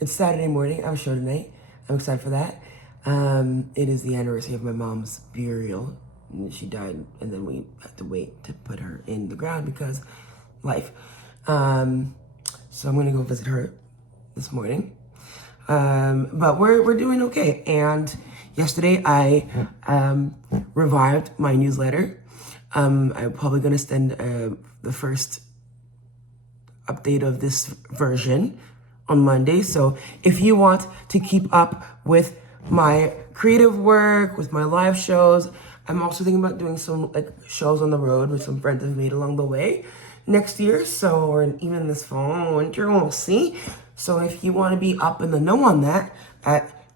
It's Saturday morning. I have a show tonight. I'm excited for that. It is the anniversary of my mom's burial. She died, and then we had to wait to put her in the ground because life. So I'm gonna go visit her this morning. But we're doing okay. And yesterday I revived my newsletter. I'm probably gonna send the first update of this version on Monday. So if you want to keep up with my creative work, with my live shows, I'm also thinking about doing some like shows on the road with some friends I've made along the way next year. So, or even this fall, winter, we'll see. So if you want to be up in the know on that,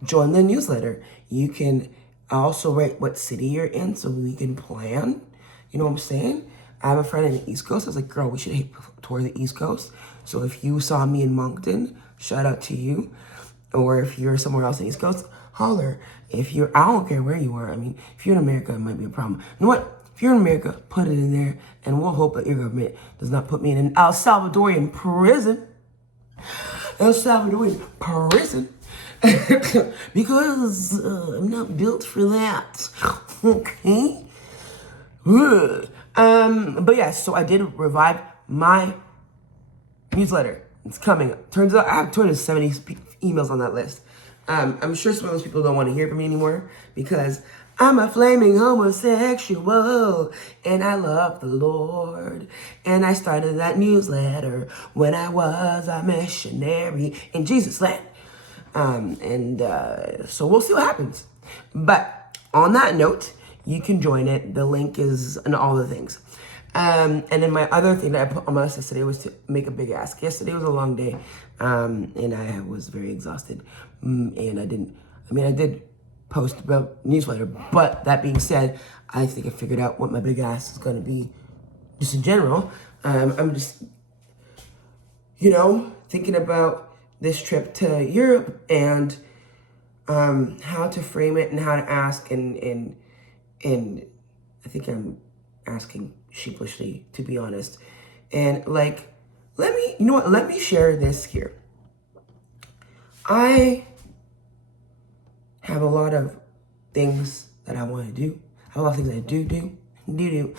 join the newsletter. You can also write what city you're in so we can plan. You know what I'm saying? I have a friend in the East Coast. I was like, girl, we should tour the East Coast. So if you saw me in Moncton, shout out to you. Or if you're somewhere else in the East Coast, holler. I don't care where you are. I mean, if you're in America, it might be a problem. You know what? If you're in America, put it in there. And we'll hope that your government does not put me in an El Salvadorian prison. El Salvadorian prison. Because I'm not built for that. Okay? But yeah, so I did revive my newsletter. It's coming. Turns out I have 270 emails on that list. I'm sure some of those people don't want to hear from me anymore because I'm a flaming homosexual and I love the Lord. And I started that newsletter when I was a missionary in Jesus' land. So we'll see what happens. But on that note, you can join it. The link is in all the things. And then my other thing that I put on my list yesterday was to make a big ask. Yesterday was a long day, and I was very exhausted. And I did post about newsletter, but that being said, I think I figured out what my big ask is going to be just in general. I'm just, thinking about this trip to Europe and how to frame it and how to ask and I think I'm asking sheepishly, to be honest. And let me share this here. I have a lot of things that I want to do. I have a lot of things I do.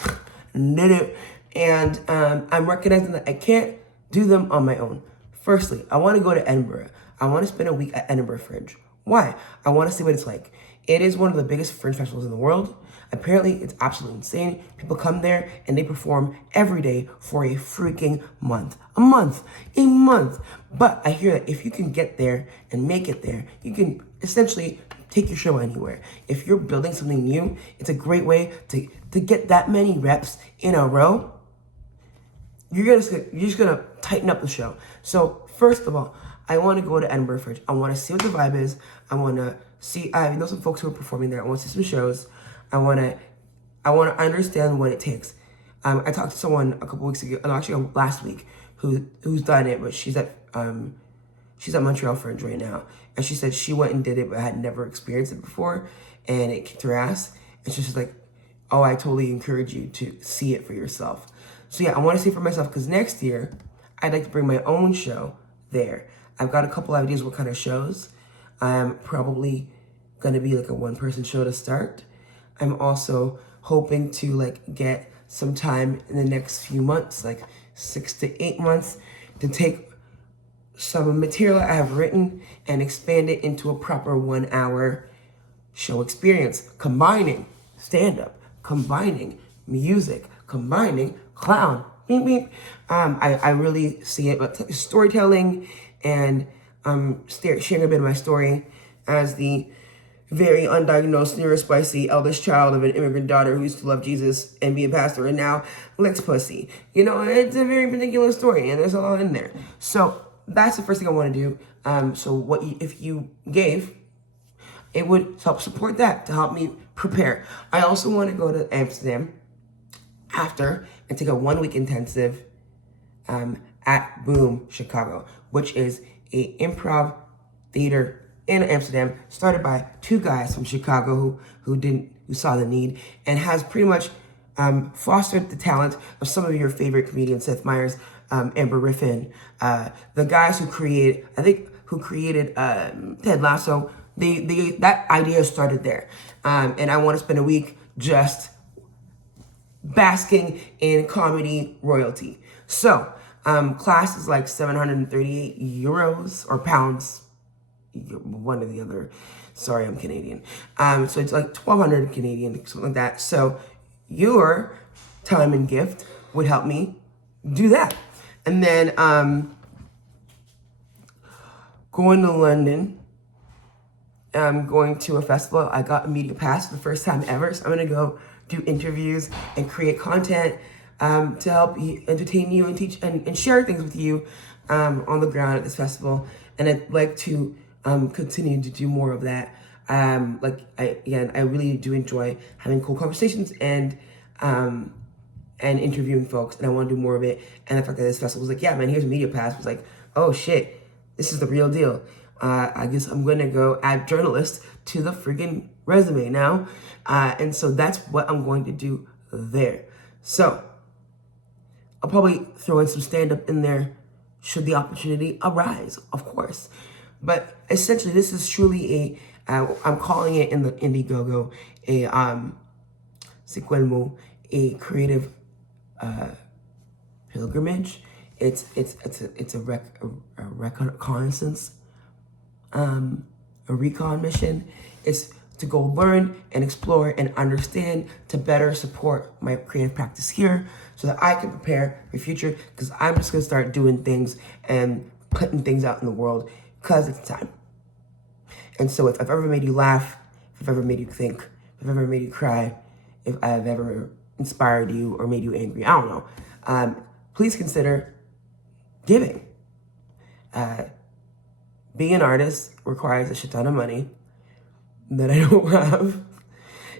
And I'm recognizing that I can't do them on my own. Firstly, I want to go to Edinburgh. I want to spend a week at Edinburgh Fringe. Why? I want to see what it's like. It is one of the biggest fringe festivals in the world. Apparently, it's absolutely insane. People come there and they perform every day for a freaking month. A month. But I hear that if you can get there and make it there, you can essentially take your show anywhere. If you're building something new, it's a great way to get that many reps in a row. You're just gonna tighten up the show. So first of all, I want to go to Edinburgh Fringe. I want to see what the vibe is. I want to see. I know some folks who are performing there. I want to see some shows. I want to understand what it takes. I talked to someone a couple weeks ago, actually last week, who's done it, but she's at Montreal Fringe right now, and she said she went and did it, but had never experienced it before, and it kicked her ass. And she's just like, "Oh, I totally encourage you to see it for yourself." So yeah, I want to see it for myself because next year I'd like to bring my own show there. I've got a couple ideas what kind of shows. I'm probably gonna be like a one-person show to start. I'm also hoping to get some time in the next few months, like 6 to 8 months, to take some material I have written and expand it into a proper 1-hour show experience, combining stand-up, combining music, combining clown, beep, beep. I really see it, but storytelling and sharing a bit of my story as the very undiagnosed, neurospicy eldest child of an immigrant daughter who used to love Jesus and be a pastor and now licks pussy. It's a very particular story and there's a lot in there. So that's the first thing I want to do. So if you gave, it would help support that to help me prepare. I also want to go to Amsterdam after and take a 1-week intensive at Boom Chicago, which is a improv theater in Amsterdam, started by 2 guys from Chicago who saw the need, and has pretty much fostered the talent of some of your favorite comedians, Seth Meyers, Amber Riffin, the guys who who created Ted Lasso, that idea started there. And I want to spend a week just basking in comedy royalty. So, class is like 738 euros or pounds, one or the other. Sorry, I'm Canadian. So it's like 1,200 Canadian, something like that. So your time and gift would help me do that. And then going to London, I'm going to a festival. I got a media pass for the first time ever. So I'm going to go do interviews and create content to help entertain you and teach and share things with you on the ground at this festival. And I'd like to continue to do more of that. I really do enjoy having cool conversations and interviewing folks, and I want to do more of it. And the fact that this festival was like, yeah, man, here's a media pass, was like, oh shit, this is the real deal. I guess I'm gonna go add journalist to the freaking resume now. And so that's what I'm going to do there. So I'll probably throw in some stand-up in there should the opportunity arise, of course. But essentially, this is truly I'm calling it in the Indiegogo a creative pilgrimage. It's a reconnaissance, a recon mission. It's to go learn and explore and understand to better support my creative practice here so that I can prepare for the future, because I'm just gonna start doing things and putting things out in the world because it's time. And so if I've ever made you laugh, if I've ever made you think, if I've ever made you cry, if I've ever inspired you or made you angry, I don't know, please consider giving. Being an artist requires a shit ton of money that I don't have.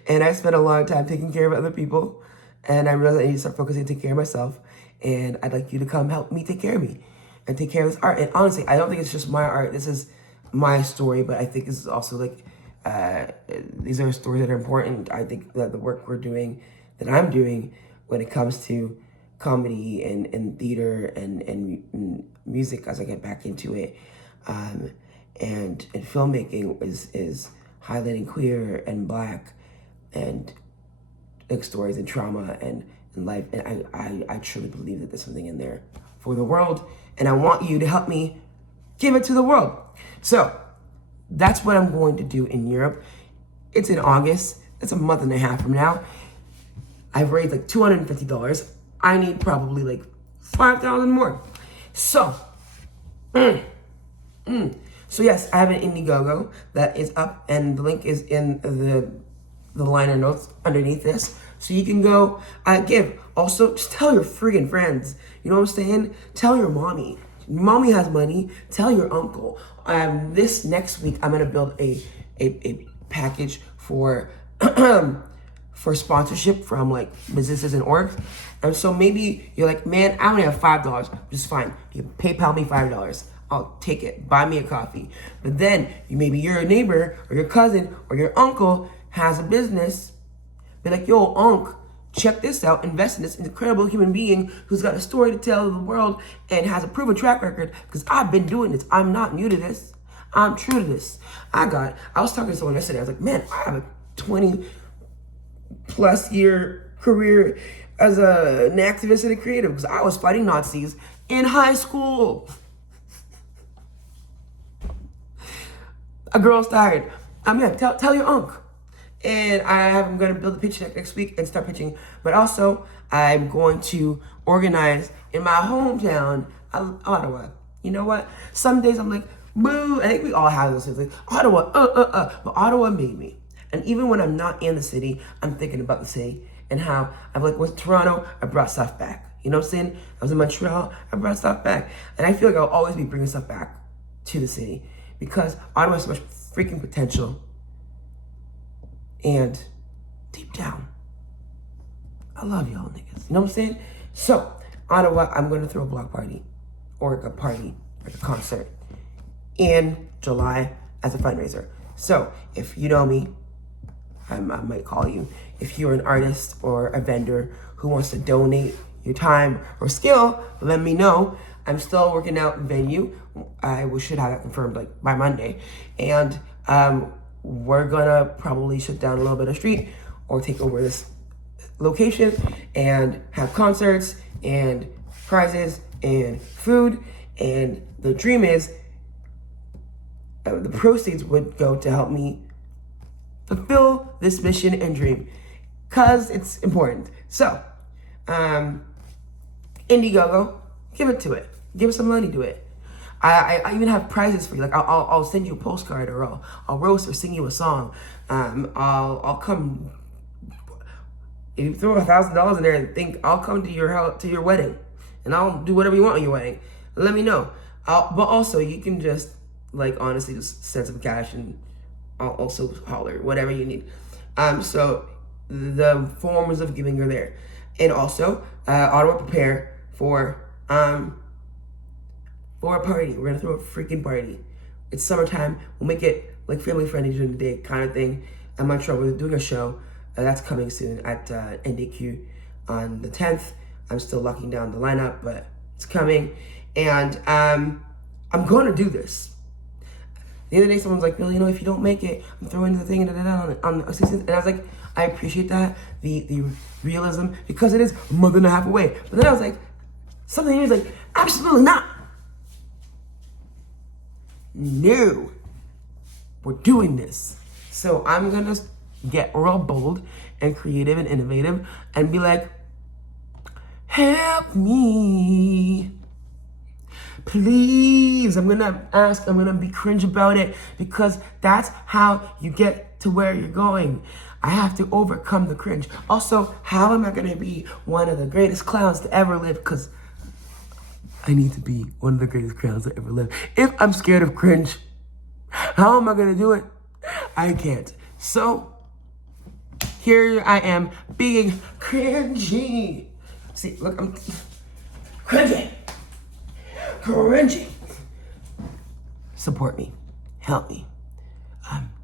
And I spent a long time taking care of other people. And I realized I need to start focusing on taking care of myself. And I'd like you to come help me take care of me and take care of this art. And honestly, I don't think it's just my art. This is my story, but I think this is also like, these are stories that are important. I think that the work we're doing, that I'm doing when it comes to comedy and theater and music as I get back into it, and filmmaking is highlighting queer and Black and like stories and trauma and life. And I truly believe that there's something in there for the world, and I want you to help me give it to the world. So that's what I'm going to do in Europe. It's in August. It's a month and a half from now. I've raised like $250. I need probably like 5,000 more. So, so yes, I have an Indiegogo that is up, and the link is in the liner notes underneath this. So you can go give. Also, just tell your friggin' friends. You know what I'm saying? Tell your mommy. Mommy has money. Tell your uncle. This next week, I'm gonna build a package for for sponsorship from like businesses and orgs. And so maybe you're like, man, I only have $5, which is fine. You can PayPal me $5. I'll take it. Buy me a coffee. But then maybe your neighbor or your cousin or your uncle has a business. Be like, yo, unc, check this out. Invest in this incredible human being who's got a story to tell the world and has a proven track record, because I've been doing this. I'm not new to this. I'm true to this. I was talking to someone yesterday. I was like, man, I have a 20+ year career as an activist and a creative, because I was fighting Nazis in high school. A girl's tired. Tell your uncle. And I'm going to build a pitch deck next week and start pitching. But also, I'm going to organize in my hometown, Ottawa. You know what? Some days I'm like, boo. I think we all have those things. Like, Ottawa, But Ottawa made me. And even when I'm not in the city, I'm thinking about the city and how I've like with Toronto, I brought stuff back. You know what I'm saying? I was in Montreal, I brought stuff back. And I feel like I'll always be bringing stuff back to the city, because Ottawa has so much freaking potential. And deep down, I love y'all niggas. You know what I'm saying? So, Ottawa, I'm going to throw a block party or a party or a concert in July as a fundraiser. So, if you know me, I might call you. If you're an artist or a vendor who wants to donate your time or skill, let me know. I'm still working out venue. should have that confirmed like by Monday. And we're gonna probably shut down a little bit of street or take over this location and have concerts and prizes and food. And the dream is the proceeds would go to help me fulfill this mission and dream, because it's important. So, Indiegogo, give it to it. Give some money to it. I even have prizes for you. Like I'll send you a postcard, or I'll roast or sing you a song. I'll come. If you throw $1,000 in there and think I'll come to your wedding, and I'll do whatever you want on your wedding. Let me know. But also you can just like honestly just send some cash, and I'll also holler whatever you need. So the forms of giving are there, and also Ottawa prepare for a party. We're gonna throw a freaking party. It's summertime. We'll make it like family friendly during the day kind of thing. In Montreal, we're doing a show that's coming soon at NDQ on the 10th. I'm still locking down the lineup, but it's coming, and I'm going to do this. The other day, someone's like, "Well, if you don't make it, I'm throwing the thing on the 16th." And I was like, I appreciate that, the realism, because it is a month and a half away. But then I was like, something here is like, absolutely not. No, we're doing this. So I'm gonna get real bold and creative and innovative and be like, help me. Please, I'm gonna be cringe about it, because that's how you get to where you're going. I have to overcome the cringe. Also, how am I gonna be one of the greatest clowns to ever live? Because I need to be one of the greatest clowns to ever live. If I'm scared of cringe, how am I gonna do it? I can't. So, here I am being cringy. See, look, I'm cringy. Cringy. Support me. Help me.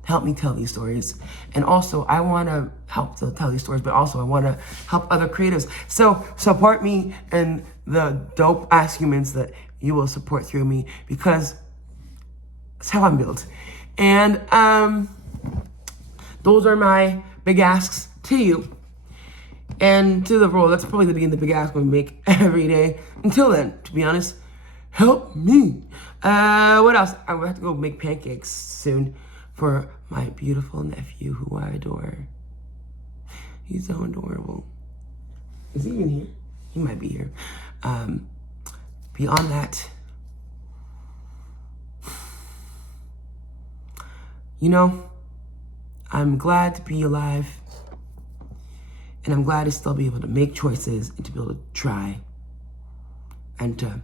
Help me tell these stories. And also, I want to help to tell these stories, but also I want to help other creatives. So support me and the dope ass humans that you will support through me, because that's how I'm built. And those are my big asks to you. And to the world. That's probably the beginning of the big ask we make every day. Until then, to be honest, help me. What else? I will have to go make pancakes soon for my beautiful nephew who I adore. He's so adorable. Is he even here? He might be here. Beyond that, I'm glad to be alive. And I'm glad to still be able to make choices and to be able to try and to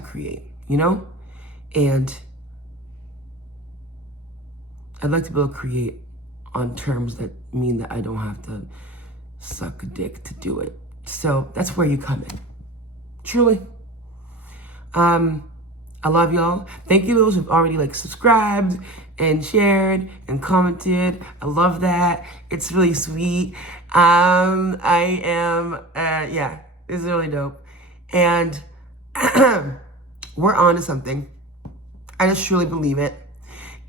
create, And I'd like to be able to create on terms that mean that I don't have to suck a dick to do it. So that's where you come in. Truly. I love y'all. Thank you those who've already subscribed and shared and commented. I love that. It's really sweet. It's really dope. And we're on to something. I just truly believe it.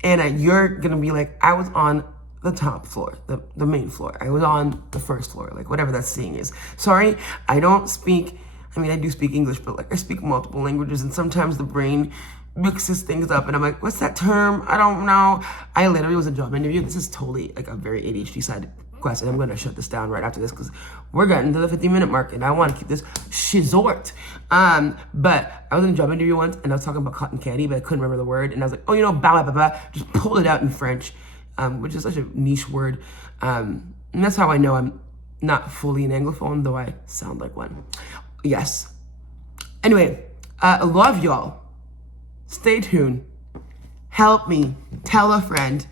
And you're gonna be like, I was on the top floor, the main floor. I was on the first floor, whatever that saying is. Sorry, I do speak English, but I speak multiple languages, and sometimes the brain mixes things up, and I'm like, what's that term? I don't know. I literally was a job interview. This is totally a very ADHD side quest, and I'm gonna shut this down right after this because we're getting to the 50-minute mark, and I want to keep this short. But I was in a job interview once, and I was talking about cotton candy, but I couldn't remember the word, and I was like, oh, blah, blah, blah, just pulled it out in French, which is such a niche word, and that's how I know I'm not fully an Anglophone, though I sound like one. Yes. Anyway, I love y'all. Stay tuned. Help me. Tell a friend.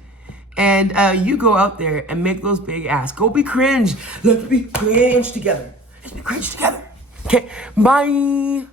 And you go out there and make those big asks. Go be cringe. Let's be cringe together. Let's be cringe together. Okay. Bye.